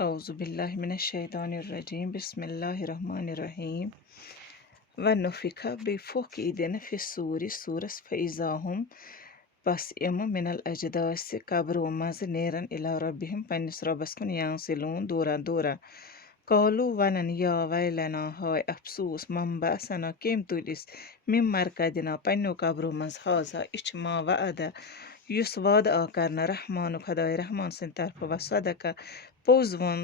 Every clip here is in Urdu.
اعوذ باللہ من الشیطان الرجیم بسم اللہ الرحمن الرحیم ونفخ بیفوک ایدن فی الصور سورس فاذا ہم پس یم من الاجداث قبرو مز نیرن الی ربہم پننس رۄبس کُن ینسلون دوران دوران قالو ونن یا ویلنا ہائے افسوس من بعثنا کٔمۍ تُلۍ أسۍ من مرقدنا پننیو قبرو منٛز ہاذا یہِ چھُ ما وعدہ یُس وعدٕ آو کرنہٕ رحمانُک خۄداے رحمان سٕنٛدِ طرفہٕ وصدقہ پوٚز ووٚن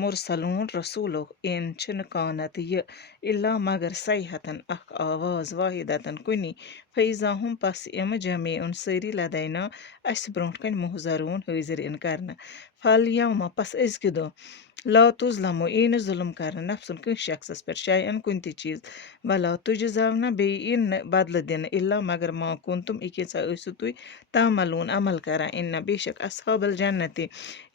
مُرسلون رسوٗلو اِن چھِنہٕ کانت یہِ الا مگر صیحتن اکھ آواز واحدتن کُنی فیضا ہُم پس یِم جمیعن سٲری لدینا اسہِ برونٛٹھ کنہِ محضروٗن حٲضِر یِن کرنہٕ فل یوما پس أزکہِ دۄہ لا تُظلمو یی نہٕ ظُلم کرنہٕ نفسن کٲنٛسہِ شخصس پٮ۪ٹھ شیئن کُنہِ تہِ چیٖز ولا تُجزاونا بیٚیہِ یی نہٕ بدلہٕ دِنہٕ الا مگر ما کُنتُم یہِ کینٛژھا ٲسِو تُہۍ تعملوٗن عمل کران اِنہ بے شک اصحاب الجنتِ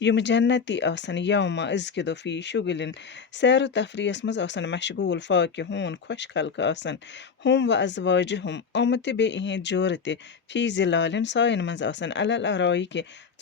یِم جنتی آسن یوما أزکہِ دۄہ فی شُگلِن سیر و تفریٖحس منٛز آسن مشغوٗل فاکِہوٗن خۄش خلقہٕ آسن ہُم و ازواجہُم یِم تہِ بیٚیہِ یِہِنٛدۍ جورٕ تہِ فی ظِلالِن سایَن منٛز آسن علی الارائِکِ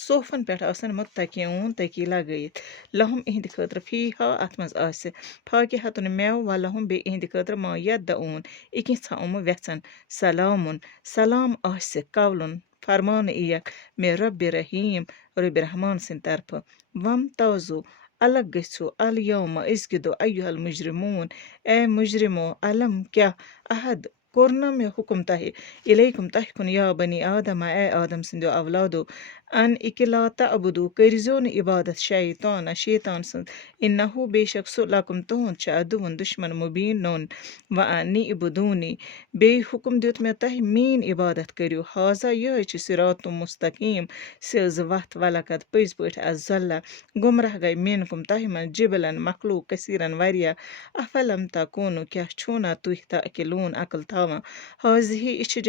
صوفن پٮ۪ٹھ آسن مُتقیٖعوٗن تٔکی لگٲیِتھ لہُم یِہنٛدِ خٲطرٕ فیٖہا اتھ منٛز آسہِ فاکِہتُن مٮ۪وٕ ولہُم بیٚیہِ یِہنٛدِ خٲطرٕ ما یدعوٗن یہِ کینٛژھا یِم وٮ۪ژھن سلامُن سلام آسہِ قولُن فرماونہٕ یِیَکھ مےٚ رۄبِ رحیٖم رۄبِ رحمان سٕنٛدِ طرفہٕ وم تازو الگ گٔژھِو الیومہ أزکہِ دۄہ ایُہا المجرموٗن اے مُجرمو علم کیٛاہ عہد کوٚر نہ مےٚ حُکم تۄہہِ الیکُم تۄہہِ کُن یا بنی آدمہ اے آدم سٕنٛدیو اولادو ان اِکلا تعبدوٗ کٔرۍزیو نہٕ عبادت شیطانہ شیطان سٕنٛز اِنہوٗ بے شک سُہ لکُم تُہُنٛد چھُ عدوُن دُشمن مُبیٖن نوٚن و ان اعبدوٗنی بیٚیہِ حُکم دیُت مےٚ تۄہہِ میٛٲنۍ عبادت کٔرِو ہاذا یِہوٚے چھِ صراطُم مستقیٖم سیٚز وتھ ولقد پٔزۍ پٲٹھۍ اضلہ گمراہ گٔے میٖنکُم تۄہہِ منٛز جِبلن مخلوٗق کثیٖرن واریاہ افلم تکوٗنوٗ کیٛاہ چھُو نہ تُہۍ تعقلوٗن عقل تھاوان حاضہِ یہِ چھِ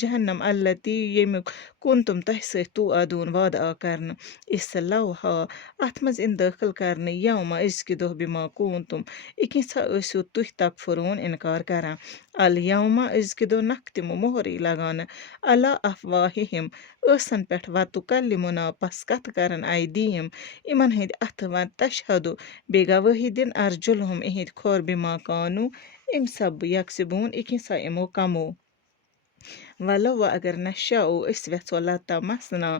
جہنم التی ییٚمیُک کُنتُم تۄہہِ سۭتۍ توٗعدوٗن وعدٕ آو کرنہٕ اِصلوہا اتھ منٛز یِن دٲخل کرنہٕ یوما أزکہِ دۄہ بِما کوٗنتُم یہِ کینٛژھا ٲسِو تُہۍ تکفروٗن انکار کران الیوما أزکہِ دۄہ نختمو مۄہرٕے لگاونہٕ علی افواہِہِم ٲسن پٮ۪ٹھ وتُکلمُنا پس کتھٕ کرن ایدیٖہِم یِمن ہٕنٛدۍ اَتھٕ وَ تشہدُ بیٚیہِ گوٲہی دِن ارجُلہُم یِہِنٛدۍ کھۄر بِما کانوٗ اَمہِ سببہٕ یکسِبوٗن یہِ کینٛژھا یِمو کمو ولو وۄنۍ اگر نشاءو أسۍ وٮ۪ژھو لطمسنا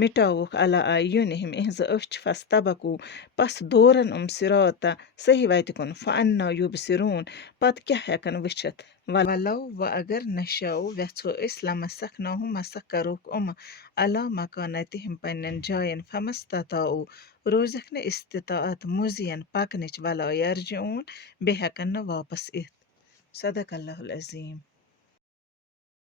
مٹاووکھ علی اعیُنِہِم یِہنٛزٕ أچھ فاستبقوٗ پس دورن صراطہ صحیح وتہِ کُن فانا یُبصِروٗن پتہٕ کیٛاہ ہٮ۪کن وٕچھِتھ ولو وۄنۍ اگر نشاءو وٮ۪ژھو أسۍ لمسکھناہُم مسخ کروکھ یِمہٕ علی مکانتِہِم پننٮ۪ن جاین فمستطاعوٗ روزٮ۪کھ نہٕ استطاعت مُزین پکنٕچ ولا یرجعوٗن بیٚیہِ ہٮ۪کن نہٕ واپس یِتھ صدق اللہ العظیٖم